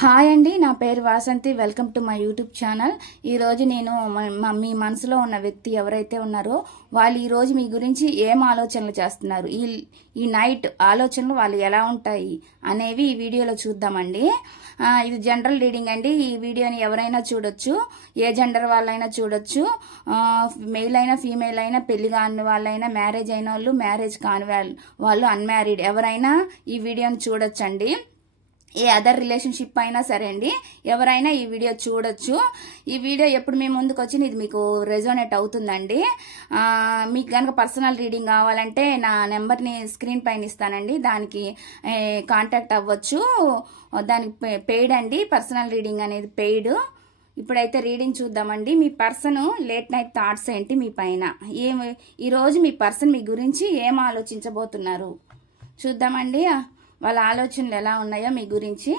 Hi అండి, నా పేరు Vasanthi. Welcome to my YouTube channel. ఈరోజు నేను మీ మనసులో ఉన్న వ్యక్తి ఎవరైతే ఉన్నారో వాళ్ళు ఈరోజు మీ గురించి ఏం ఆలోచనలు చేస్తున్నారు, ఈ నైట్ ఆలోచనలు వాళ్ళు ఎలా ఉంటాయి అనేవి ఈ వీడియోలో చూద్దామండి. ఇది జనరల్ రీడింగ్ అండి. ఈ వీడియోని ఎవరైనా చూడొచ్చు, ఏ జెండర్ వాళ్ళైనా చూడొచ్చు. మెయిల్ అయినా ఫీమేల్ అయినా, పెళ్లి కాని వాళ్ళైనా, మ్యారేజ్ అయిన వాళ్ళు, మ్యారేజ్ కాని వాళ్ళు, అన్మ్యారీడ్ ఎవరైనా ఈ వీడియోని చూడొచ్చండి. ఏ అదర్ రిలేషన్షిప్ అయినా సరే అండి, ఎవరైనా ఈ వీడియో చూడొచ్చు. ఈ వీడియో ఎప్పుడు మేము ముందుకు వచ్చింది ఇది మీకు రెజోనేట్ అవుతుందండి. మీకు కనుక పర్సనల్ రీడింగ్ కావాలంటే నా నెంబర్ని స్క్రీన్ పైన ఇస్తానండి, దానికి కాంటాక్ట్ అవ్వచ్చు. దానికి పెయిడ్ అండి, పర్సనల్ రీడింగ్ అనేది పెయిడ్. ఇప్పుడైతే రీడింగ్ చూద్దామండి. మీ పర్సన్ లేట్ నైట్ థాట్స్ ఏంటి మీ పైన, ఈరోజు మీ పర్సన్ మీ గురించి ఏం ఆలోచించబోతున్నారు చూద్దామండి. వాళ్ళ ఆలోచనలు ఎలా ఉన్నాయో మీ గురించి.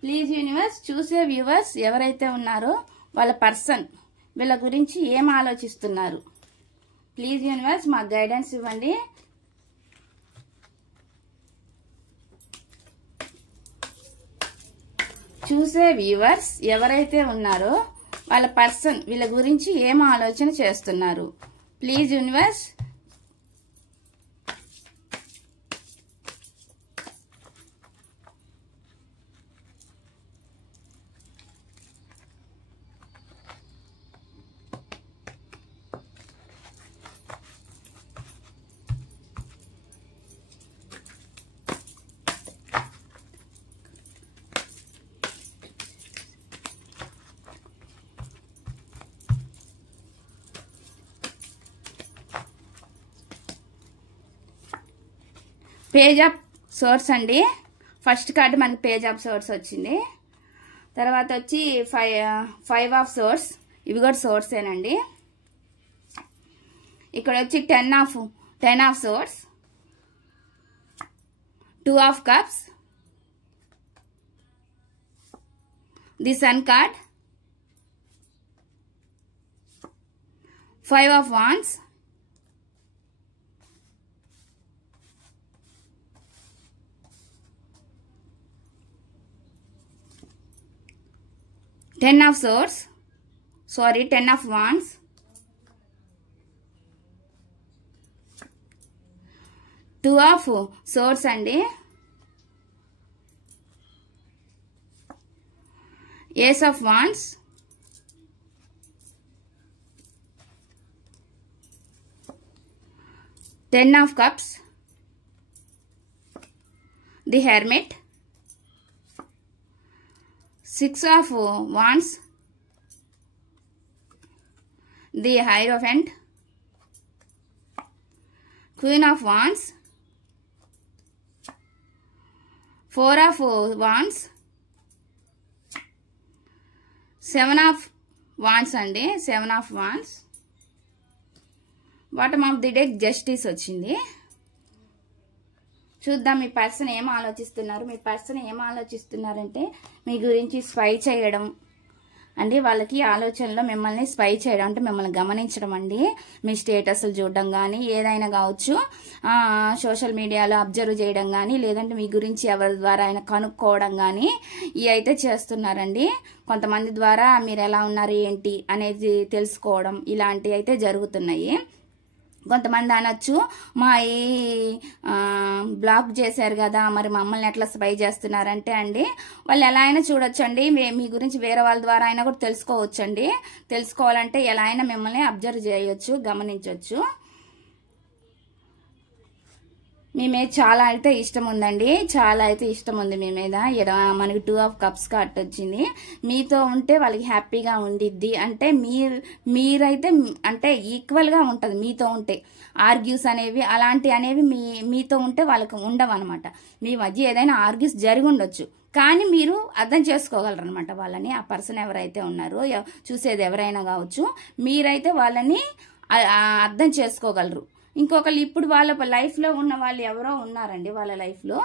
ప్లీజ్ యూనివర్స్, చూసే వ్యూవర్స్ ఎవరైతే ఉన్నారో వాళ్ళ పర్సన్ వీళ్ళ గురించి ఏం ఆలోచిస్తున్నారు. ప్లీజ్ యూనివర్స్ మాకు గైడెన్స్ ఇవ్వండి. చూసే వ్యూవర్స్ ఎవరైతే ఉన్నారో వాళ్ళ పర్సన్ వీళ్ళ గురించి ఏం ఆలోచన చేస్తున్నారు. Please universe. Page of swords అండి. ఫస్ట్ కార్డు మనకి పేజ్ ఆఫ్ సోర్స్ వచ్చింది. తర్వాత వచ్చి ఫైవ్ ఆఫ్ సోర్స్, ఇవి కూడా సోర్సేనండి. ఇక్కడ వచ్చి ten of swords, 2 of cups, the sun card, 5 of wands, Ten of wands, Two of swords అండి, Ace of wands, Ten of cups, the hermit, 6 of wands, the hierophant, Queen of wands, 4 of wands, 7 of wands అండి, 7 of wands. Bottom of the deck justice వచ్చింది. చూద్దాం మీ person ఏం ఆలోచిస్తున్నారు. మీ person ఏం ఆలోచిస్తున్నారంటే మీ గురించి spy చేయడం అండి. వాళ్ళకి ఆలోచనలో మిమ్మల్ని స్పై చేయడం అంటే మిమ్మల్ని గమనించడం అండి. మీ స్టేటస్లు చూడడం కానీ ఏదైనా కావచ్చు, సోషల్ మీడియాలో అబ్జర్వ్ చేయడం కానీ, లేదంటే మీ గురించి ఎవరి ద్వారా అయినా కనుక్కోవడం కానీ ఇవి అయితే చేస్తున్నారండి. కొంతమంది ద్వారా మీరు ఎలా ఉన్నారు ఏంటి అనేది తెలుసుకోవడం ఇలాంటివి అయితే జరుగుతున్నాయి. కొంతమంది అనొచ్చు, మా ఈ బ్లాక్ చేశారు కదా, మరి మమ్మల్ని ఎట్లా స్పై చేస్తున్నారంటే అండి, వాళ్ళు ఎలా అయినా చూడొచ్చు అండి. మీ గురించి వేరే వాళ్ళ ద్వారా అయినా కూడా తెలుసుకోవచ్చండి. తెలుసుకోవాలంటే ఎలా అయినా మిమ్మల్ని అబ్జర్వ్ చేయొచ్చు, గమనించవచ్చు. మీ మీద చాలా అయితే ఇష్టం ఉందండి, చాలా అయితే ఇష్టం ఉంది మీ మీద. మనకి 2 ఆఫ్ కప్స్ కార్డ్ వచ్చింది. మీతో ఉంటే వాళ్ళకి హ్యాపీగా ఉండిద్ది. అంటే మీరైతే అంటే ఈక్వల్గా ఉంటుంది మీతో ఉంటే. ఆర్గ్యూస్ అనేవి అనేవి మీతో ఉంటే వాళ్ళకి ఉండవు అనమాట. మీ మధ్య ఏదైనా ఆర్గ్యూస్ జరిగి ఉండొచ్చు, కానీ మీరు అర్థం చేసుకోగలరు అనమాట వాళ్ళని. ఆ పర్సన్ ఎవరైతే ఉన్నారో, చూసేది ఎవరైనా కావచ్చు, మీరైతే వాళ్ళని అర్థం చేసుకోగలరు. ఇంకొకళ్ళు ఇప్పుడు వాళ్ళ లైఫ్లో ఉన్న వాళ్ళు ఎవరో ఉన్నారండి. వాళ్ళ లైఫ్లో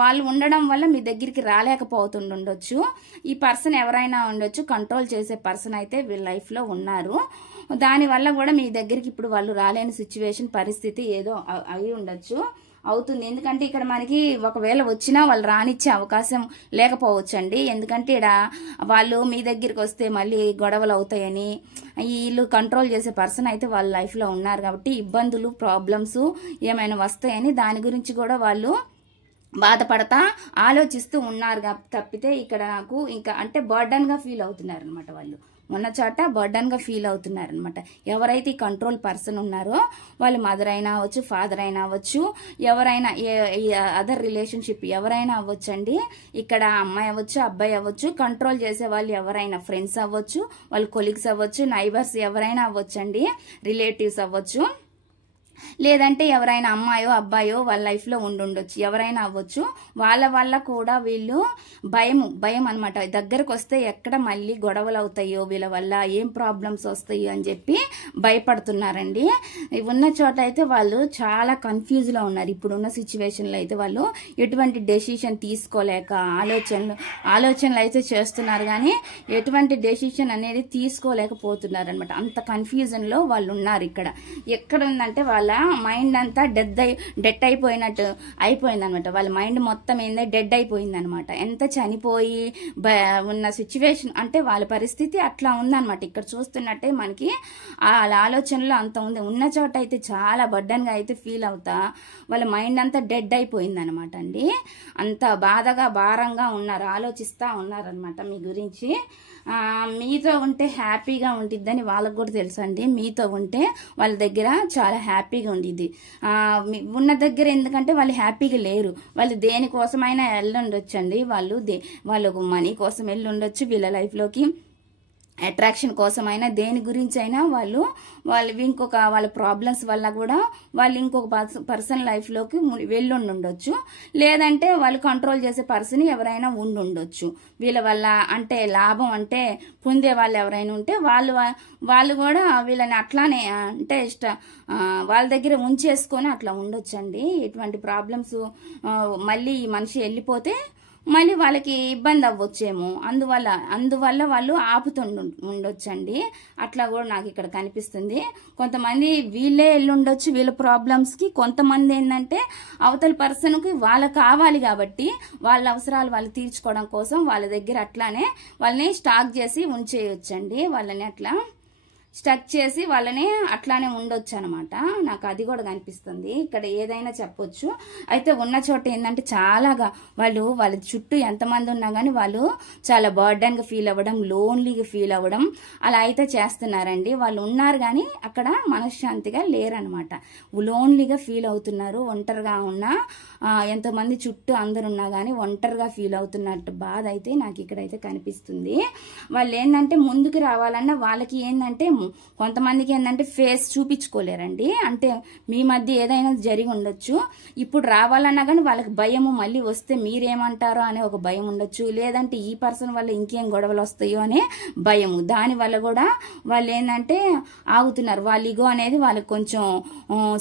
వాళ్ళు ఉండడం వల్ల మీ దగ్గరికి రాలేకపోతుండొచ్చు. ఈ పర్సన్ ఎవరైనా ఉండొచ్చు, కంట్రోల్ చేసే పర్సన్ అయితే వీళ్ళ లైఫ్లో ఉన్నారు. దానివల్ల కూడా మీ దగ్గరికి ఇప్పుడు వాళ్ళు రాలేని సిచ్యువేషన్, పరిస్థితి ఏదో అయి ఉండొచ్చు. అవుతుంది. ఎందుకంటే ఇక్కడ మనకి ఒకవేళ వచ్చినా వాళ్ళు రానిచ్చే అవకాశం లేకపోవచ్చండి. ఎందుకంటే ఇక్కడ వాళ్ళు మీ దగ్గరికి వస్తే మళ్ళీ గొడవలు అవుతాయని వీళ్ళు కంట్రోల్ చేసే పర్సన్ అయితే వాళ్ళ లైఫ్లో ఉన్నారు కాబట్టి ఇబ్బందులు ప్రాబ్లమ్స్ ఏమైనా వస్తాయని దాని గురించి కూడా వాళ్ళు బాధపడతా ఆలోచిస్తూ ఉన్నారు తప్పితే ఇక్కడ నాకు ఇంకా అంటే బర్డన్గా ఫీల్ అవుతున్నారు అనమాట. వాళ్ళు ఉన్న చోట బర్డన్గా ఫీల్ అవుతున్నారు అనమాట. ఎవరైతే ఈ కంట్రోల్ పర్సన్ ఉన్నారో వాళ్ళు మదర్ అయినా అవ్వచ్చు, ఫాదర్ అయినా అవ్వచ్చు, ఎవరైనా అదర్ రిలేషన్షిప్ ఎవరైనా అవ్వచ్చండి. ఇక్కడ అమ్మాయి అవ్వచ్చు, అబ్బాయి అవ్వచ్చు, కంట్రోల్ చేసే వాళ్ళు ఎవరైనా ఫ్రెండ్స్ అవ్వచ్చు, వాళ్ళ కొలీగ్స్ అవ్వచ్చు, నైబర్స్ ఎవరైనా అవ్వచ్చండి, రిలేటివ్స్ అవ్వచ్చు, లేదంటే ఎవరైనా అమ్మాయో అబ్బాయో వాళ్ళ లైఫ్లో ఉండుండొచ్చు, ఎవరైనా అవ్వచ్చు. వాళ్ళ వల్ల కూడా వీళ్ళు భయం అనమాట. దగ్గరకు వస్తే ఎక్కడ మళ్ళీ గొడవలు అవుతాయో, వీళ్ళ వల్ల ఏం ప్రాబ్లమ్స్ వస్తాయో అని చెప్పి భయపడుతున్నారండి. ఉన్న చోట అయితే వాళ్ళు చాలా కన్ఫ్యూజ్లో ఉన్నారు. ఇప్పుడున్న సిచ్యువేషన్లో అయితే వాళ్ళు ఎటువంటి డెసిషన్ తీసుకోలేక ఆలోచనలు అయితే చేస్తున్నారు కానీ ఎటువంటి డెసిషన్ అనేది తీసుకోలేకపోతున్నారు అనమాట. అంత కన్ఫ్యూజన్లో వాళ్ళు ఉన్నారు. ఎక్కడ ఉందంటే వాళ్ళ మైండ్ అంతా డెడ్ అయిపోయినట్టు అయిపోయింది అనమాట. వాళ్ళ మైండ్ మొత్తం ఏంటంటే డెడ్ అయిపోయింది అనమాట. ఎంత చనిపోయి ఉన్న సిచ్యువేషన్ అంటే వాళ్ళ పరిస్థితి అట్లా ఉందన్నమాట. ఇక్కడ చూస్తున్నట్టే మనకి వాళ్ళ ఆలోచనలో అంత ఉంది. ఉన్న చోట అయితే చాలా బర్డన్గా అయితే ఫీల్ అవుతా వాళ్ళ మైండ్ అంతా డెడ్ అయిపోయింది అనమాట అండి. అంత బాధగా భారంగా ఉన్నారు, ఆలోచిస్తూ ఉన్నారనమాట మీ గురించి. మీతో ఉంటే హ్యాపీగా ఉండిద్దని వాళ్ళకు కూడా తెలుసు అండి. మీతో ఉంటే వాళ్ళ దగ్గర చాలా హ్యాపీగా ఉండిద్ది. ఉన్న దగ్గర ఎందుకంటే వాళ్ళు హ్యాపీగా లేరు. వాళ్ళు దేనికోసమైనా వెళ్ళుండొచ్చు అండి. వాళ్ళకు మనీ కోసం వెళ్ళి ఉండొచ్చు, వీళ్ళ లైఫ్లోకి అట్రాక్షన్ కోసమైనా దేని గురించి అయినా వాళ్ళు వాళ్ళ ప్రాబ్లమ్స్ వల్ల కూడా వాళ్ళు ఇంకొక పర్సన్ లైఫ్లోకి వెళ్ళుండొచ్చు, లేదంటే వాళ్ళు కంట్రోల్ చేసే పర్సన్ ఎవరైనా ఉండుండొచ్చు. వీళ్ళ వల్ల అంటే లాభం అంటే పొందే వాళ్ళు ఎవరైనా ఉంటే వాళ్ళు కూడా వీళ్ళని అట్లానే అంటే వాళ్ళ దగ్గర ఉంచేసుకొని అట్లా ఉండొచ్చండి. ఎటువంటి ప్రాబ్లమ్స్ మళ్ళీ ఈ మనిషి వెళ్ళిపోతే మళ్ళీ వాళ్ళకి ఇబ్బంది అవ్వచ్చేమో, అందువల్ల వాళ్ళు ఉండొచ్చండి. అట్లా కూడా నాకు ఇక్కడ కనిపిస్తుంది. కొంతమంది వీళ్ళే వెళ్ళుండొచ్చు వీళ్ళ ప్రాబ్లమ్స్కి. కొంతమంది ఏంటంటే అవతల పర్సన్కి వాళ్ళకి కావాలి కాబట్టి వాళ్ళ అవసరాలు వాళ్ళు తీర్చుకోవడం కోసం వాళ్ళ దగ్గర అట్లానే వాళ్ళని స్టాక్ చేసి ఉంచేయొచ్చండి. వాళ్ళని అట్లా స్టక్ చేసి వాళ్ళని అట్లానే ఉండొచ్చు అనమాట. నాకు అది కూడా కనిపిస్తుంది. ఇక్కడ ఏదైనా చెప్పొచ్చు. అయితే ఉన్న చోట ఏంటంటే చాలాగా వాళ్ళ చుట్టూ ఎంతమంది ఉన్నా కానీ వాళ్ళు చాలా బర్డన్గా ఫీల్ అవ్వడం, లోన్లీగా ఫీల్ అవ్వడం అలా అయితే చేస్తున్నారండి. వాళ్ళు ఉన్నారు కానీ అక్కడ మనశ్శాంతిగా లేరనమాట. లోన్లీగా ఫీల్ అవుతున్నారు. ఒంటరిగా ఉన్నా ఎంతమంది చుట్టూ అందరు ఉన్నా కానీ ఒంటరిగా ఫీల్ అవుతున్నట్టు బాధ అయితే నాకు ఇక్కడైతే కనిపిస్తుంది. వాళ్ళు ఏంటంటే ముందుకు రావాలన్నా వాళ్ళకి ఏంటంటే కొంతమందికి ఏంటంటే ఫేస్ చూపించుకోలేరండి. అంటే మీ మధ్య ఏదైనా జరిగి ఉండొచ్చు. ఇప్పుడు రావాలన్నా కానీ వాళ్ళకి భయము, మళ్ళీ వస్తే మీరేమంటారో అనే ఒక భయం ఉండొచ్చు, లేదంటే ఈ పర్సన్ వల్ల ఇంకేం గొడవలు వస్తాయో అనే భయము. దానివల్ల కూడా వాళ్ళు ఏంటంటే ఆగుతున్నారు. వాళ్ళ ఈగో అనేది వాళ్ళకి కొంచెం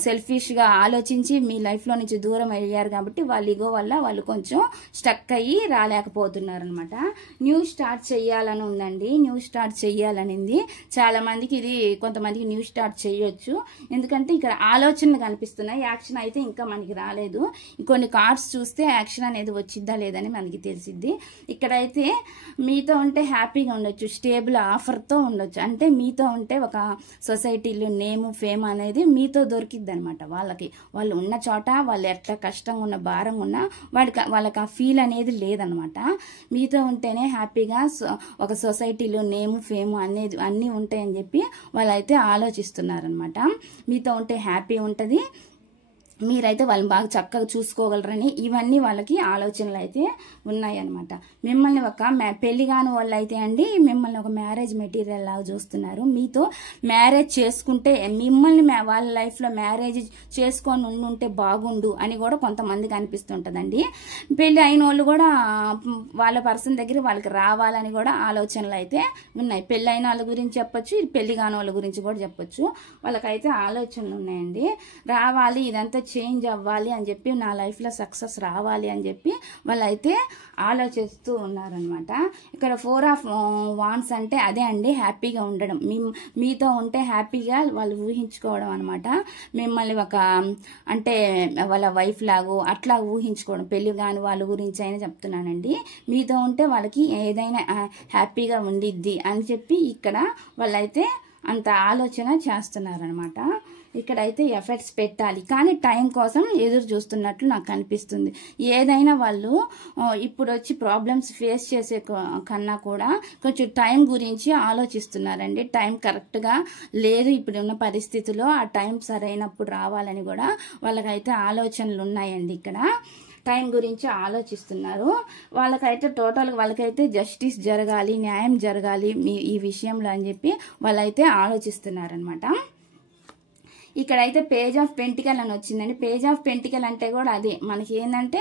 సెల్ఫిష్గా ఆలోచించి మీ లైఫ్లో నుంచి దూరం అయ్యారు కాబట్టి వాళ్ళ ఈగో వల్ల వాళ్ళు కొంచెం స్టక్ అయ్యి రాలేకపోతున్నారు అనమాట. న్యూ స్టార్ట్ చెయ్యాలని ఉందండి. న్యూ స్టార్ట్ చెయ్యాలనింది చాలా మందికి. ఇది కొంతమందికి న్యూ స్టార్ట్ చేయొచ్చు. ఎందుకంటే ఇక్కడ ఆలోచనలు కనిపిస్తున్నాయి, యాక్షన్ అయితే ఇంకా మనకి రాలేదు. కొన్ని కార్డ్స్ చూస్తే యాక్షన్ అనేది వచ్చిద్దా లేదని మనకి తెలిసిద్ది. ఇక్కడైతే మీతో ఉంటే హ్యాపీగా ఉండొచ్చు, స్టేబుల్ ఆఫర్తో ఉండొచ్చు. అంటే మీతో ఉంటే ఒక సొసైటీలో నేము ఫేమ్ అనేది మీతో దొరికిద్ది అనమాట. వాళ్ళు ఉన్న చోట వాళ్ళు ఎట్లా కష్టంగా ఉన్న భారంగా ఉన్నా వాళ్ళకి ఆ ఫీల్ అనేది లేదనమాట. మీతో ఉంటేనే హ్యాపీగా ఒక సొసైటీలో నేము ఫేమ్ అనేది అన్నీ ఉంటాయని చెప్పి వాళ్ళైతే ఆలోచిస్తున్నారనమాట. మీతో ఉంటే హ్యాపీ ఉంటుంది, మీరైతే వాళ్ళని బాగా చక్కగా చూసుకోగలరని ఇవన్నీ వాళ్ళకి ఆలోచనలు అయితే ఉన్నాయన్నమాట. మిమ్మల్ని ఒక పెళ్లి కాని వాళ్ళు అయితే అండి మిమ్మల్ని ఒక మ్యారేజ్ మెటీరియల్ లాగా చూస్తున్నారు. మీతో మ్యారేజ్ చేసుకుంటే మిమ్మల్ని వాళ్ళ లైఫ్లో మ్యారేజ్ చేసుకొని ఉండుంటే బాగుండు అని కూడా కొంతమందికి అనిపిస్తుంటుందండి. పెళ్లి అయిన వాళ్ళు కూడా వాళ్ళ పర్సన్ దగ్గర వాళ్ళకి రావాలని కూడా ఆలోచనలు అయితే ఉన్నాయి. పెళ్లి అయిన వాళ్ళ గురించి చెప్పొచ్చు, పెళ్లి కాని వాళ్ళ గురించి కూడా చెప్పొచ్చు. వాళ్ళకైతే ఆలోచనలు ఉన్నాయండి. రావాలి, ఇదంతా చేంజ్ అవ్వాలి అని చెప్పి, నా లైఫ్లో సక్సెస్ రావాలి అని చెప్పి వాళ్ళైతే ఆలోచిస్తూ ఉన్నారనమాట. ఇక్కడ 4 ఆఫ్ వాండ్స్ అంటే అదే అండి, హ్యాపీగా ఉండడం. మీతో ఉంటే హ్యాపీగా వాళ్ళు ఊహించుకోవడం అనమాట. మిమ్మల్ని ఒక అంటే వాళ్ళ వైఫ్ లాగో అట్లా ఊహించుకోవడం. పెళ్లి కాని వాళ్ళ గురించి అయినా చెప్తున్నానండి. మీతో ఉంటే వాళ్ళకి ఏదైనా హ్యాపీగా ఉండిద్ది అని చెప్పి ఇక్కడ వాళ్ళైతే అంత ఆలోచన చేస్తున్నారనమాట. ఇక్కడైతే ఎఫర్ట్స్ పెట్టాలి, కానీ టైం కోసం ఎదురు చూస్తున్నట్లు నాకు అనిపిస్తుంది. ఏదైనా వాళ్ళు ఇప్పుడు వచ్చి ప్రాబ్లమ్స్ ఫేస్ చేసే కన్నా కూడా కొంచెం టైం గురించి ఆలోచిస్తున్నారండి. టైం కరెక్ట్గా లేదు ఇప్పుడున్న పరిస్థితిలో, ఆ టైం సరైనప్పుడు రావాలని కూడా వాళ్ళకైతే ఆలోచనలు ఉన్నాయండి. ఇక్కడ టైం గురించి ఆలోచిస్తున్నారు. వాళ్ళకైతే టోటల్గా వాళ్ళకైతే జస్టిస్ జరగాలి, న్యాయం జరగాలి ఈ విషయంలో అని చెప్పి వాళ్ళైతే ఆలోచిస్తున్నారనమాట. ఇక్కడైతే పేజ్ ఆఫ్ పెంటికల్ అని వచ్చిందండి. పేజ్ ఆఫ్ పెంటికల్ అంటే కూడా అదే మనకి ఏంటంటే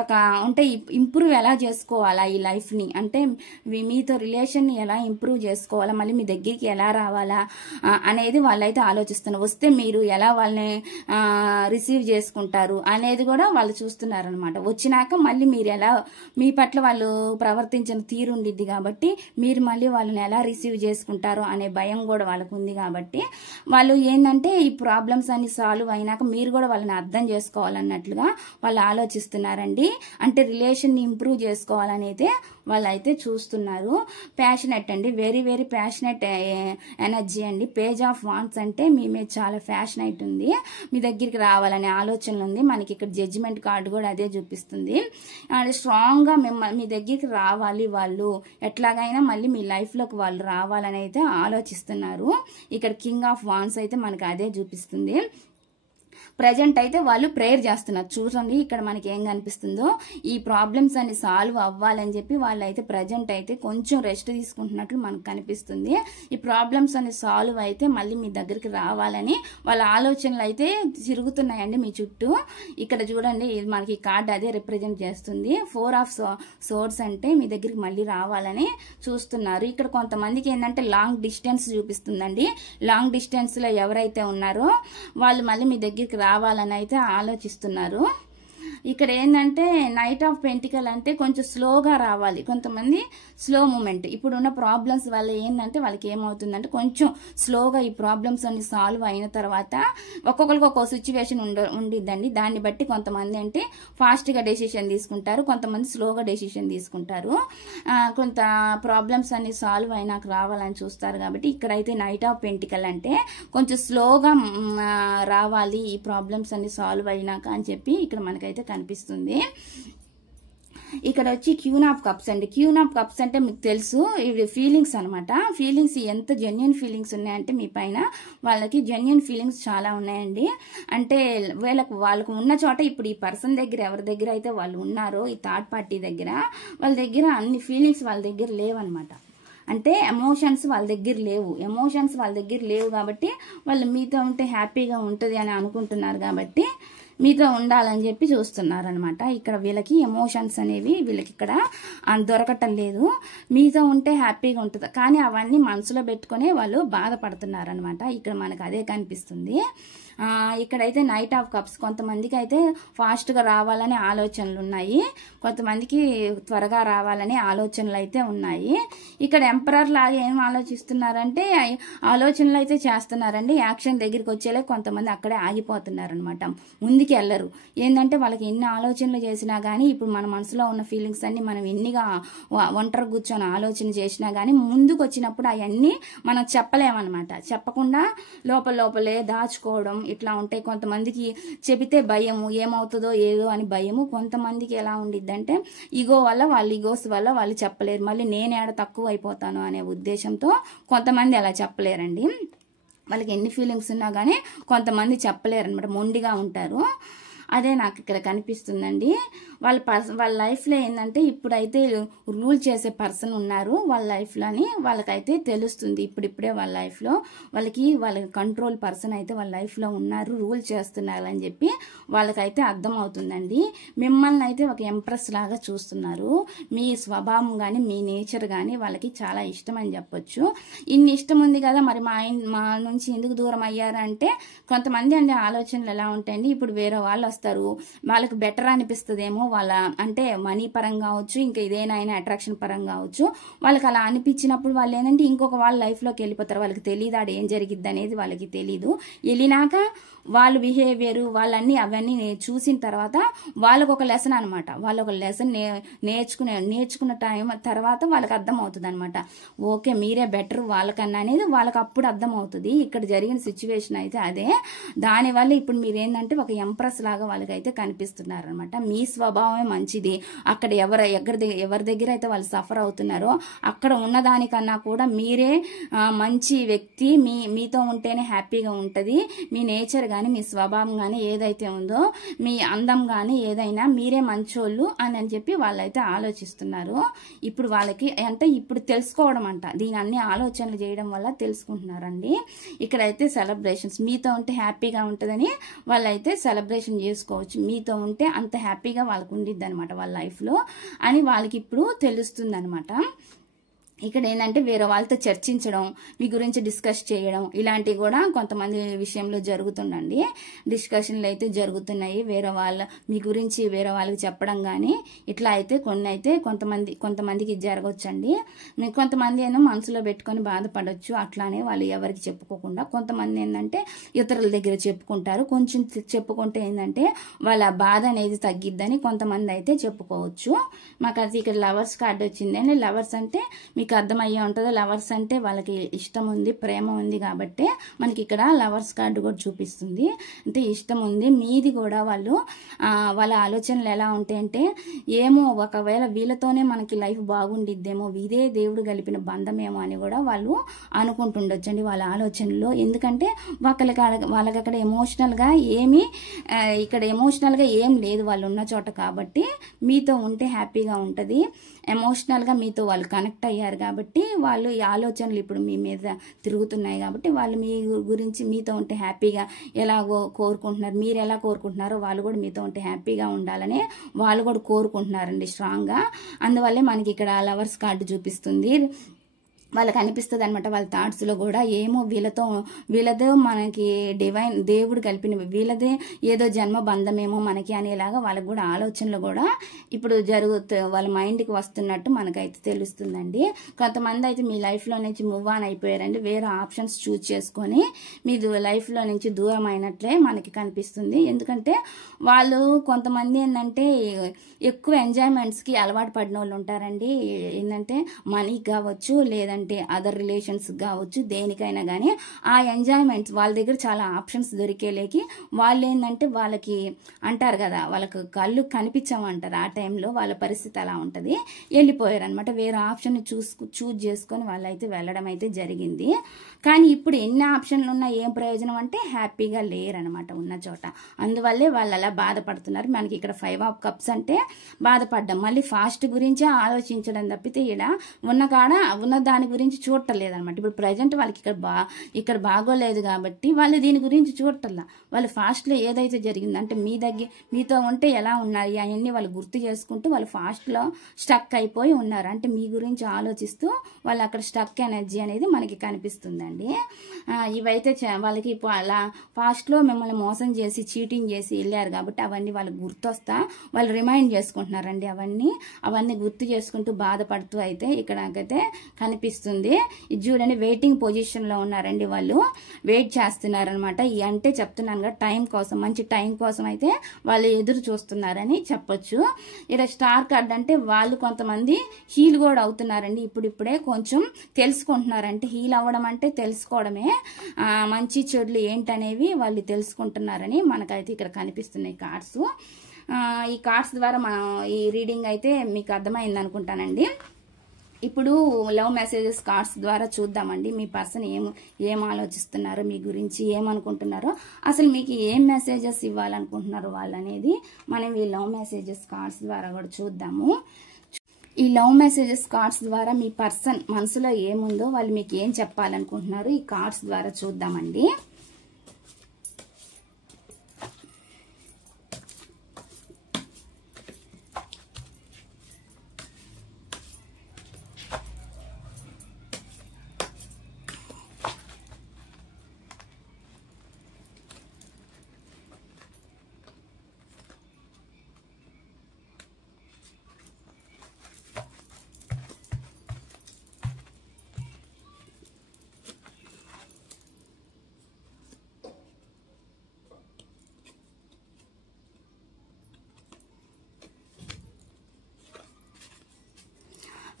ఒక అంటే ఇంప్రూవ్ ఎలా చేసుకోవాలా ఈ లైఫ్ని, అంటే మీతో రిలేషన్ని ఎలా ఇంప్రూవ్ చేసుకోవాలా, మళ్ళీ మీ దగ్గరికి ఎలా రావాలా అనేది వాళ్ళైతే ఆలోచిస్తున్నారు. వస్తే మీరు ఎలా వాళ్ళని రిసీవ్ చేసుకుంటారు అనేది కూడా వాళ్ళు చూస్తున్నారనమాట. వచ్చినాక మళ్ళీ మీరు ఎలా మీ పట్ల వాళ్ళు ప్రవర్తించిన తీరు ఉండిద్ది కాబట్టి మీరు మళ్ళీ వాళ్ళని ఎలా రిసీవ్ చేసుకుంటారు అనే భయం కూడా వాళ్ళకు ఉంది. కాబట్టి వాళ్ళు ఏంటంటే ఈ ప్రాబ్లమ్స్ అన్ని సాల్వ్ అయినాక మీరు కూడా వాళ్ళని అర్థం చేసుకోవాలన్నట్లుగా వాళ్ళు ఆలోచిస్తున్నారండి. అంటే రిలేషన్ని ఇంప్రూవ్ చేసుకోవాలని అయితే వాళ్ళైతే చూస్తున్నారు. ప్యాషనెట్ అండి, వెరీ వెరీ ప్యాషనెట్ ఎనర్జీ అండి. పేజ్ ఆఫ్ వాండ్స్ అంటే మీ మీద చాలా ప్యాషనెట్ ఉంది, మీ దగ్గరికి రావాలనే ఆలోచనలు ఉంది. మనకి ఇక్కడ జడ్జిమెంట్ కార్డు కూడా అదే చూపిస్తుంది. స్ట్రాంగ్గా మీ దగ్గరికి రావాలి వాళ్ళు, ఎట్లాగైనా మళ్ళీ మీ లైఫ్లోకి వాళ్ళు రావాలని అయితే ఆలోచిస్తున్నారు. ఇక్కడ కింగ్ ఆఫ్ వాండ్స్ అయితే మనకి అదే చూపిస్తుంది. ప్రజెంట్ అయితే వాళ్ళు ప్రేయర్ చేస్తున్నారు. చూడండి ఇక్కడ మనకి ఏం కనిపిస్తుందో, ఈ ప్రాబ్లమ్స్ అన్ని సాల్వ్ అవ్వాలని చెప్పి వాళ్ళు అయితే ప్రజెంట్ అయితే కొంచెం రెస్ట్ తీసుకుంటున్నట్లు మనకు కనిపిస్తుంది. ఈ ప్రాబ్లమ్స్ అన్ని సాల్వ్ అయితే మళ్ళీ మీ దగ్గరికి రావాలని వాళ్ళ ఆలోచనలు అయితే తిరుగుతున్నాయండి మీ చుట్టూ. ఇక్కడ చూడండి ఇది మనకి కార్డ్ అదే రిప్రజెంట్ చేస్తుంది. 4 ఆఫ్ సోర్డ్స్ అంటే మీ దగ్గరికి మళ్ళీ రావాలని చూస్తున్నారు. ఇక్కడ కొంతమందికి ఏంటంటే లాంగ్ డిస్టెన్స్ చూపిస్తుందండి. లాంగ్ డిస్టెన్స్ లో ఎవరైతే ఉన్నారో వాళ్ళు మళ్ళీ మీ దగ్గరికి రావాలని అయితే ఆలోచిస్తున్నారు. ఇక్కడ ఏంటంటే నైట్ ఆఫ్ పెంటికల్ అంటే కొంచెం స్లోగా రావాలి. కొంతమంది స్లో మూమెంట్, ఇప్పుడున్న ప్రాబ్లమ్స్ వల్ల ఏంటంటే వాళ్ళకి ఏమవుతుందంటే కొంచెం స్లోగా ఈ ప్రాబ్లమ్స్ అన్ని సాల్వ్ అయిన తర్వాత ఒక్కొక్కరికి ఒక్కొక్క సిచ్యువేషన్ ఉండిద్దండి. దాన్ని బట్టి కొంతమంది అంటే ఫాస్ట్గా డెసిషన్ తీసుకుంటారు, కొంతమంది స్లోగా డెసిషన్ తీసుకుంటారు. కొంత ప్రాబ్లమ్స్ అన్ని సాల్వ్ అయినాక రావాలని చూస్తారు. కాబట్టి ఇక్కడైతే నైట్ ఆఫ్ పెంటికల్ అంటే కొంచెం స్లోగా రావాలి ఈ ప్రాబ్లమ్స్ అన్ని సాల్వ్ అయినాక అని చెప్పి ఇక్కడ మనకైతే కనిపిస్తుంది. ఇక్కడ వచ్చి క్యూన్ ఆఫ్ కప్స్ అండి. క్యూన్ ఆఫ్ కప్స్ అంటే మీకు తెలుసు ఇవి ఫీలింగ్స్ అనమాట. ఫీలింగ్స్ ఎంత జెన్యున్ ఫీలింగ్స్ ఉన్నాయంటే మీ పైన వాళ్ళకి జెన్యున్ ఫీలింగ్స్ చాలా ఉన్నాయండి. అంటే వాళ్ళకు ఉన్న చోట ఇప్పుడు ఈ పర్సన్ దగ్గర ఎవరి దగ్గర అయితే వాళ్ళు ఉన్నారో ఈ థర్డ్ పార్టీ దగ్గర, వాళ్ళ దగ్గర అన్ని ఫీలింగ్స్ వాళ్ళ దగ్గర లేవన్నమాట. అంటే ఎమోషన్స్ వాళ్ళ దగ్గర లేవు కాబట్టి వాళ్ళు మీతో ఉంటే హ్యాపీగా ఉంటుంది అని అనుకుంటున్నారు. కాబట్టి మీతో ఉండాలని చెప్పి చూస్తున్నారు అనమాట. ఇక్కడ వీళ్ళకి ఎమోషన్స్ అనేవి వీళ్ళకి ఇక్కడ దొరకటం లేదు. మీతో ఉంటే హ్యాపీగా ఉంటుంది కానీ అవన్నీ మనసులో పెట్టుకునే వాళ్ళు బాధపడుతున్నారు అనమాట. ఇక్కడ మనకు అదే కనిపిస్తుంది. ఇక్కడైతే నైట్ ఆఫ్ కప్స్, కొంతమందికి అయితే ఫాస్ట్గా రావాలనే ఆలోచనలు ఉన్నాయి, కొంతమందికి త్వరగా రావాలనే ఆలోచనలు అయితే ఉన్నాయి. ఇక్కడ ఎంపరర్ లాగా ఏం ఆలోచిస్తున్నారంటే ఆలోచనలు అయితే చేస్తున్నారండి. యాక్షన్ దగ్గరికి వచ్చేలా కొంతమంది అక్కడే ఆగిపోతున్నారు అనమాట, ముందుకు వెళ్ళరు. ఏంటంటే వాళ్ళకి ఎన్ని ఆలోచనలు చేసినా కానీ ఇప్పుడు మన మనసులో ఉన్న ఫీలింగ్స్ అన్ని మనం ఎన్నిగా ఒంటరి కూర్చొని ఆలోచన చేసినా కానీ ముందుకు వచ్చినప్పుడు అవన్నీ మనం చెప్పలేమన్నమాట. చెప్పకుండా లోపలే దాచుకోవడం ఇట్లా ఉంటాయి. కొంతమందికి చెబితే భయము, ఏమవుతుందో ఏదో అని భయము. కొంతమందికి ఎలా ఉండిద్దంటే ఈగో వల్ల ఈగోస్ వల్ల వాళ్ళు చెప్పలేరు, మళ్ళీ నేనేడ తక్కువ అయిపోతాను అనే ఉద్దేశంతో కొంతమంది అలా చెప్పలేరండి. వాళ్ళకి ఎన్ని ఫీలింగ్స్ ఉన్నా కానీ కొంతమంది చెప్పలేరు అనమాట, మొండిగా ఉంటారు. అదే నాకు ఇక్కడ కనిపిస్తుందండి. వాళ్ళ లైఫ్లో ఏంటంటే ఇప్పుడైతే రూల్ చేసే పర్సన్ ఉన్నారు వాళ్ళ లైఫ్లోని, వాళ్ళకైతే తెలుస్తుంది ఇప్పుడిప్పుడే వాళ్ళ లైఫ్లో వాళ్ళ కంట్రోల్ పర్సన్ అయితే వాళ్ళ లైఫ్లో ఉన్నారు, రూల్ చేస్తున్నారు అని చెప్పి వాళ్ళకైతే అర్థం అవుతుందండి. మిమ్మల్ని అయితే ఒక ఎంప్రెస్ లాగా చూస్తున్నారు. మీ స్వభావం కానీ మీ నేచర్ కానీ వాళ్ళకి చాలా ఇష్టం అని చెప్పొచ్చు. ఇన్ని ఇష్టం ఉంది కదా మరి మా నుంచి ఎందుకు దూరం అయ్యారంటే కొంతమంది అంటే ఆలోచనలు ఎలా ఉంటాయండి, ఇప్పుడు వేరే వాళ్ళు వస్తారు, వాళ్ళకి బెటర్ అనిపిస్తుందేమో, వాళ్ళ అంటే మనీ పరంగా కావచ్చు, ఇంకా ఇదేనా అట్రాక్షన్ పరంగా కావచ్చు, వాళ్ళకి అలా అనిపించినప్పుడు వాళ్ళు ఏంటంటే ఇంకొక వాళ్ళ లైఫ్లోకి వెళ్ళిపోతారు. వాళ్ళకి తెలియదు ఆడ ఏం జరిగిద్ది అనేది వాళ్ళకి తెలీదు. వెళ్ళినాక వాళ్ళ బిహేవియర్ అవన్నీ చూసిన తర్వాత వాళ్ళకు ఒక లెసన్ అనమాట, వాళ్ళు ఒక లెసన్ నేర్చుకున్న టైం తర్వాత వాళ్ళకి అర్థం అవుతుంది అనమాట. ఓకే మీరే బెటర్ వాళ్ళకన్నా అనేది వాళ్ళకి అప్పుడు అర్థం అవుతుంది. ఇక్కడ జరిగిన సిచ్యువేషన్ అయితే అదే. దానివల్ల ఇప్పుడు మీరు ఏంటంటే ఒక ఎంప్రెస్ లాగా వాళ్ళకైతే కనిపిస్తున్నారు అనమాట. మీ స్వభావమే మంచిది. అక్కడ ఎవరి దగ్గర అయితే వాళ్ళు సఫర్ అవుతున్నారో అక్కడ ఉన్నదానికన్నా కూడా మీరే మంచి వ్యక్తి, మీతో ఉంటేనే హ్యాపీగా ఉంటుంది. మీ నేచర్ కానీ మీ స్వభావం కానీ ఏదైతే ఉందో, మీ అందం కానీ ఏదైనా మీరే మంచోళ్ళు అని చెప్పి వాళ్ళైతే ఆలోచిస్తున్నారు. ఇప్పుడు వాళ్ళకి అంటే ఇప్పుడు తెలుసుకోవడం అంట, దీని అన్ని ఆలోచనలు చేయడం వల్ల తెలుసుకుంటున్నారండి. ఇక్కడైతే సెలబ్రేషన్స్, మీతో ఉంటే హ్యాపీగా ఉంటుందని వాళ్ళైతే సెలబ్రేషన్ చేసుకోవచ్చు. మీతో ఉంటే అంత హ్యాపీగా వాళ్ళకు ఉండిద్ది అనమాట వాళ్ళ లైఫ్లో అని వాళ్ళకి ఇప్పుడు తెలుస్తుంది అనమాట. ఇక్కడ ఏంటంటే వేరే వాళ్ళతో చర్చించడం, మీ గురించి డిస్కస్ చేయడం ఇలాంటివి కూడా కొంతమంది విషయంలో జరుగుతుందండి. డిస్కషన్లు అయితే జరుగుతున్నాయి, మీ గురించి వేరే వాళ్ళకి చెప్పడం కానీ ఇట్లా అయితే కొంతమందికి జరగవచ్చండి. కొంతమంది ఏమో మనసులో పెట్టుకొని బాధపడవచ్చు, అట్లానే వాళ్ళు ఎవరికి చెప్పుకోకుండా. కొంతమంది ఏంటంటే ఇతరుల దగ్గర చెప్పుకుంటారు, కొంచెం చెప్పుకుంటే ఏంటంటే వాళ్ళ బాధ అనేది తగ్గిద్దని కొంతమంది అయితే చెప్పుకోవచ్చు. మాకు అది ఇక్కడ లవర్స్ కార్డు వచ్చిందండి. లవర్స్ అంటే మీకు అర్థమయ్యే ఉంటుంది, లవర్స్ అంటే వాళ్ళకి ఇష్టం ఉంది, ప్రేమ ఉంది కాబట్టి మనకి ఇక్కడ లవర్స్ కార్డు కూడా చూపిస్తుంది. అంటే ఇష్టం ఉంది మీది కూడా. వాళ్ళ ఆలోచనలు ఎలా ఉంటాయంటే ఏమో ఒకవేళ వీళ్ళతోనే మనకి లైఫ్ బాగుండిద్దేమో, ఇదే దేవుడు కలిపిన బంధమేమో అని కూడా వాళ్ళు అనుకుంటుండొచ్చండి వాళ్ళ ఆలోచనలో. ఎందుకంటే వాళ్ళకి అక్కడ ఎమోషనల్గా ఏం లేదు వాళ్ళు ఉన్న చోట కాబట్టి మీతో ఉంటే హ్యాపీగా ఉంటుంది. ఎమోషనల్గా మీతో వాళ్ళు కనెక్ట్ అయ్యారు కాబట్టి వాళ్ళు ఈ ఆలోచనలు ఇప్పుడు మీ మీద తిరుగుతున్నాయి కాబట్టి వాళ్ళు మీ గురించి మీతో ఉంటే హ్యాపీగా ఎలాగో కోరుకుంటున్నారు. మీరు ఎలా కోరుకుంటున్నారో వాళ్ళు కూడా మీతో ఉంటే హ్యాపీగా ఉండాలని వాళ్ళు కూడా కోరుకుంటున్నారండి స్ట్రాంగ్గా. అందువల్లే మనకి ఇక్కడ లవర్స్ కార్డు చూపిస్తుంది. వాళ్ళకి అనిపిస్తుంది అనమాట వాళ్ళ థాట్స్లో కూడా ఏమో వీళ్ళదే మనకి దేవుడు కలిపిన వీళ్ళదే ఏదో జన్మ బంధమేమో మనకి అనేలాగా వాళ్ళకి కూడా ఆలోచనలు కూడా ఇప్పుడు వాళ్ళ మైండ్కి వస్తున్నట్టు మనకైతే తెలుస్తుందండి. కొంతమంది అయితే మీ లైఫ్లో నుంచి మూవ్ ఆన్ అయిపోయారండి, వేరే ఆప్షన్స్ చూజ్ చేసుకొని మీ లైఫ్లో నుంచి దూరం అయినట్లే మనకి కనిపిస్తుంది. ఎందుకంటే వాళ్ళు కొంతమంది ఏంటంటే ఎక్కువ ఎంజాయ్మెంట్స్కి అలవాటు పడిన వాళ్ళు ఉంటారండి. ఏంటంటే మనీ కావచ్చు, లేదంటే అదర్ రిలేషన్స్ కావచ్చు, దేనికైనా కానీ ఆ ఎంజాయ్మెంట్స్ వాళ్ళ దగ్గర చాలా ఆప్షన్స్ దొరికేలేకి వాళ్ళు ఏంటంటే వాళ్ళకి అంటారు కదా, వాళ్ళకి కళ్ళు కనిపించమంటారు. ఆ టైంలో వాళ్ళ పరిస్థితి అలా ఉంటుంది, వెళ్ళిపోయారు అనమాట. వేరే ఆప్షన్ చూజ్ చేసుకొని వాళ్ళైతే వెళ్ళడం అయితే జరిగింది. కానీ ఇప్పుడు ఎన్ని ఆప్షన్లు ఉన్నా ఏం ప్రయోజనం అంటే హ్యాపీగా లేరనమాట ఉన్న చోట. అందువల్లే వాళ్ళు అలా బాధపడుతున్నారు. మనకి ఇక్కడ 5 ఆఫ్ కప్స్ అంటే బాధపడ్డం, మళ్ళీ ఫాస్ట్ గురించే ఆలోచించడం తప్పితే ఉన్న దాని గురించి చూడటలేదనమాట. ఇప్పుడు ప్రజెంట్ వాళ్ళకి ఇక్కడ బాగోలేదు కాబట్టి వాళ్ళు దీని గురించి చూడటల్లా. వాళ్ళు ఫాస్ట్లో ఏదైతే జరిగిందంటే మీతో ఉంటే ఎలా ఉన్నారు అవన్నీ వాళ్ళు గుర్తు చేసుకుంటూ వాళ్ళు ఫాస్ట్లో స్టక్ అయిపోయి ఉన్నారు. అంటే మీ గురించి ఆలోచిస్తూ వాళ్ళు అక్కడ స్టక్ ఎనర్జీ అనేది మనకి కనిపిస్తుందండి. ఇవైతే వాళ్ళకి అలా ఫాస్ట్లో మిమ్మల్ని మోసం చేసి చీటింగ్ చేసి వెళ్ళారు కాబట్టి అవన్నీ వాళ్ళకి గుర్తొస్తా వాళ్ళు రిమైండ్ చేసుకుంటున్నారండి. అవన్నీ గుర్తు చేసుకుంటూ బాధపడుతూ అయితే ఇక్కడైతే కనిపిస్తుంది. ఇది చూడండి, వెయిటింగ్ పొజిషన్లో ఉన్నారండి. వాళ్ళు వెయిట్ చేస్తున్నారనమాట. అంటే చెప్తున్నాను కదా, టైం కోసం, మంచి టైం కోసం అయితే వాళ్ళు ఎదురు చూస్తున్నారని చెప్పొచ్చు. ఇక్కడ స్టార్ కార్డ్ అంటే వాళ్ళు కొంతమంది హీల్ కూడా అవుతున్నారండి. ఇప్పుడిప్పుడే కొంచెం తెలుసుకుంటున్నారంటే హీల్ అవ్వడం అంటే తెలుసుకోవడమే, మంచి చెడులు ఏంటనేవి వాళ్ళు తెలుసుకుంటున్నారని మనకైతే ఇక్కడ కనిపిస్తున్నాయి కార్డ్స్. ఈ కార్డ్స్ ద్వారా మనం ఈ రీడింగ్ అయితే మీకు అర్థమైంది అనుకుంటానండి. ఇప్పుడు లవ్ మెసేజెస్ కార్డ్స్ ద్వారా చూద్దామండి మీ పర్సన్ ఏం ఆలోచిస్తున్నారో, మీ గురించి ఏమనుకుంటున్నారో, అసలు మీకు ఏం మెసేజెస్ ఇవ్వాలనుకుంటున్నారో వాళ్ళు అనేది మనం ఈ లవ్ మెసేజెస్ కార్డ్స్ ద్వారా కూడా చూద్దాము. ఈ లవ్ మెసేజెస్ కార్డ్స్ ద్వారా మీ పర్సన్ మనసులో ఏముందో, వాళ్ళు మీకు ఏం చెప్పాలనుకుంటున్నారో ఈ కార్డ్స్ ద్వారా చూద్దామండి.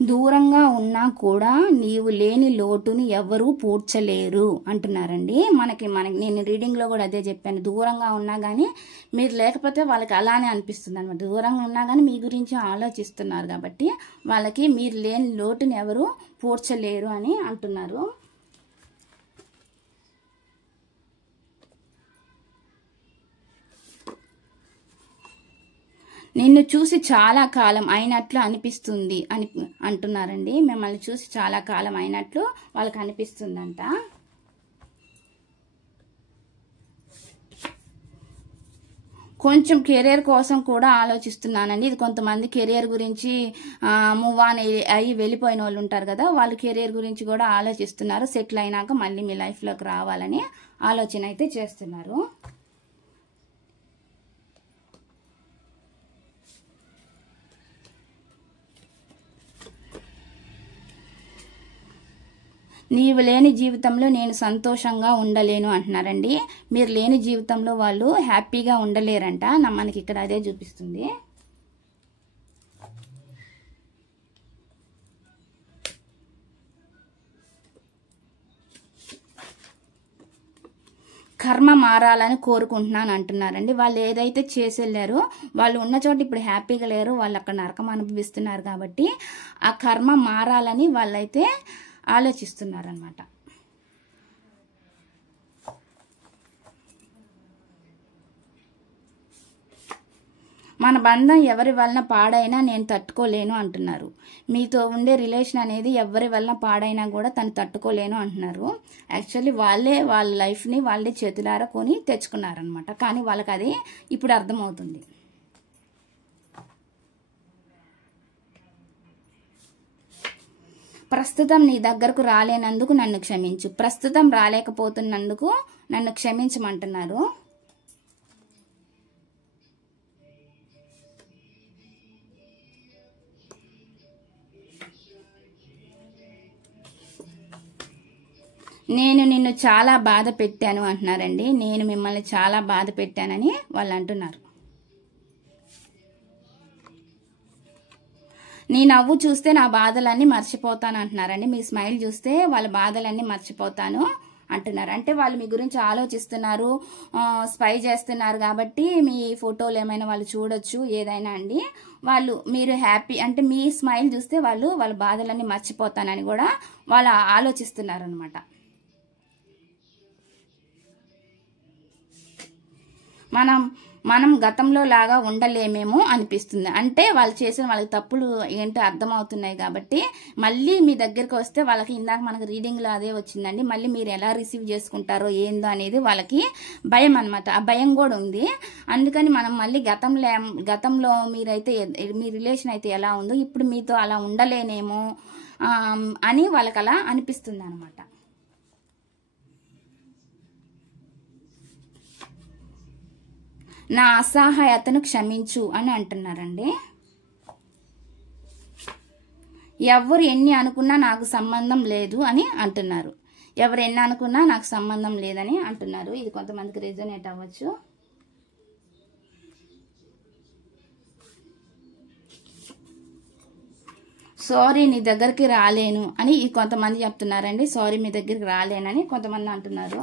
దూరంగా ఉన్నా కూడా నీవు లేని లోటుని ఎవరూ పూడ్చలేరు అంటున్నారండి. మనకి నేను రీడింగ్లో కూడా అదే చెప్పాను. దూరంగా ఉన్నా కానీ మీరు లేకపోతే వాళ్ళకి అలానే అనిపిస్తుంది అనమాట. దూరంగా ఉన్నా కానీ మీ గురించి ఆలోచిస్తున్నారు కాబట్టి వాళ్ళకి మీరు లేని లోటుని ఎవరు పూడ్చలేరు అని అంటున్నారు. నిన్ను చూసి చాలా కాలం అయినట్లు అనిపిస్తుంది అని అంటున్నారండి. మిమ్మల్ని చూసి చాలా కాలం అయినట్లు వాళ్ళకి అనిపిస్తుందంట. కొంచెం కెరీర్ కోసం కూడా ఆలోచిస్తున్నానండి. ఇది కొంతమంది కెరీర్ గురించి మూవ్ ఆన్ అయ్యి వెళ్ళిపోయిన వాళ్ళు ఉంటారు కదా, వాళ్ళు కెరీర్ గురించి కూడా ఆలోచిస్తున్నారు. సెటిల్ అయినాక మళ్ళీ మీ లైఫ్లోకి రావాలని ఆలోచన అయితే చేస్తున్నారు. నీవు లేని జీవితంలో నేను సంతోషంగా ఉండలేను అంటున్నారండి. మీరు లేని జీవితంలో వాళ్ళు హ్యాపీగా ఉండలేరంట. మనకి ఇక్కడ అదే చూపిస్తుంది. కర్మ మారాలని కోరుకుంటున్నాను అంటున్నారండి. వాళ్ళు ఏదైతే చేసి వెళ్ళారో వాళ్ళు ఉన్న చోట ఇప్పుడు హ్యాపీగా లేరు, వాళ్ళు అక్కడ నరకం అనుభవిస్తున్నారు కాబట్టి ఆ కర్మ మారాలని వాళ్ళైతే ఆలోచిస్తున్నారనమాట. మన బంధం ఎవరి వలన పాడైనా నేను తట్టుకోలేను అంటున్నారు. మీతో ఉండే రిలేషన్ అనేది ఎవరి వలన పాడైనా కూడా తను తట్టుకోలేను అంటున్నారు. యాక్చువల్లీ వాళ్ళే వాళ్ళ లైఫ్ని వాళ్ళే చేతులారా కొని తెచ్చుకున్నారనమాట. కానీ వాళ్ళకి అది ఇప్పుడు అర్థమవుతుంది. ప్రస్తుతం నీ దగ్గరకు రాలేనందుకు నన్ను క్షమించు. ప్రస్తుతం రాలేకపోతున్నందుకు నన్ను క్షమించమంటున్నారు. నేను నిన్ను చాలా బాధ పెట్టాను అంటున్నారండి. నేను మిమ్మల్ని చాలా బాధ పెట్టానని వాళ్ళు అంటున్నారు. నీ నవ్వు చూస్తే నా బాధలన్నీ మర్చిపోతాను అంటున్నారండి. మీ స్మైల్ చూస్తే వాళ్ళ బాధలన్నీ మర్చిపోతాను అంటున్నారు. అంటే వాళ్ళు మీ గురించి ఆలోచిస్తున్నారు, స్పై చేస్తున్నారు కాబట్టి మీ ఫోటోలు ఏమైనా వాళ్ళు చూడొచ్చు, ఏదైనా అండి. వాళ్ళు మీరు హ్యాపీ అంటే మీ స్మైల్ చూస్తే వాళ్ళు వాళ్ళ బాధలన్నీ మర్చిపోతానని కూడా వాళ్ళు ఆలోచిస్తున్నారు అనమాట. మనం గతంలో లాగా ఉండలేమేమో అనిపిస్తుంది. అంటే వాళ్ళు చేసిన వాళ్ళకి తప్పులు ఏంటో అర్థమవుతున్నాయి కాబట్టి మళ్ళీ మీ దగ్గరికి వస్తే వాళ్ళకి ఇందాక మనకు రీడింగ్లో అదే వచ్చిందండి. మళ్ళీ మీరు ఎలా రిసీవ్ చేసుకుంటారో ఏందో అనేది వాళ్ళకి భయం అనమాట. ఆ భయం కూడా ఉంది. అందుకని మనం మళ్ళీ గతంలో మీరైతే మీ రిలేషన్ అయితే ఎలా ఉందో ఇప్పుడు మీతో అలా ఉండలేనేమో అని వాళ్ళకి అలా అనిపిస్తుంది అనమాట. నా అసహాయతను క్షమించు అని అంటున్నారండి. ఎవరు ఎన్ని అనుకున్నా నాకు సంబంధం లేదు అని అంటున్నారు. ఎవరు ఎన్ని అనుకున్నా నాకు సంబంధం లేదని అంటున్నారు. ఇది కొంతమందికి రెజోనేట్ అవ్వచ్చు. సారీ నీ దగ్గరికి రాలేను అని కొంతమంది చెప్తున్నారండి. సారీ మీ దగ్గరికి రాలేనని కొంతమంది అంటున్నారు.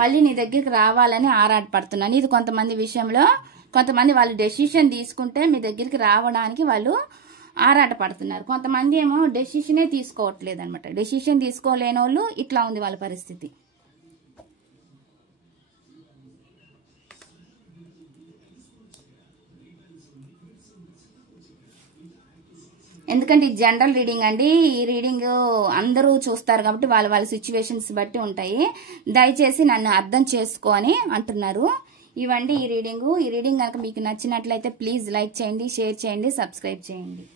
మళ్ళీ నీ దగ్గరికి రావాలని ఆరాటపడుతున్నాను. ఇది కొంతమంది విషయంలో కొంతమంది వాళ్ళు డెసిషన్ తీసుకుంటే మీ దగ్గరికి రావడానికి వాళ్ళు ఆరాట పడుతున్నారు. కొంతమంది ఏమో డెసిషనే తీసుకోవట్లేదు అనమాట. డెసిషన్ తీసుకోలేని వాళ్ళు ఇట్లా ఉంది వాళ్ళ పరిస్థితి. ఎందుకంటే ఇది జనరల్ రీడింగ్ అండి. ఈ రీడింగ్ అందరూ చూస్తారు కాబట్టి వాళ్ళ సిచ్యువేషన్స్ బట్టి ఉంటాయి. దయచేసి నన్ను అర్థం చేసుకో అని అంటున్నారు. ఇవండి ఈ రీడింగ్. ఈ రీడింగ్ కనుక మీకు నచ్చినట్లయితే ప్లీజ్ లైక్ చేయండి, షేర్ చేయండి, సబ్స్క్రైబ్ చేయండి.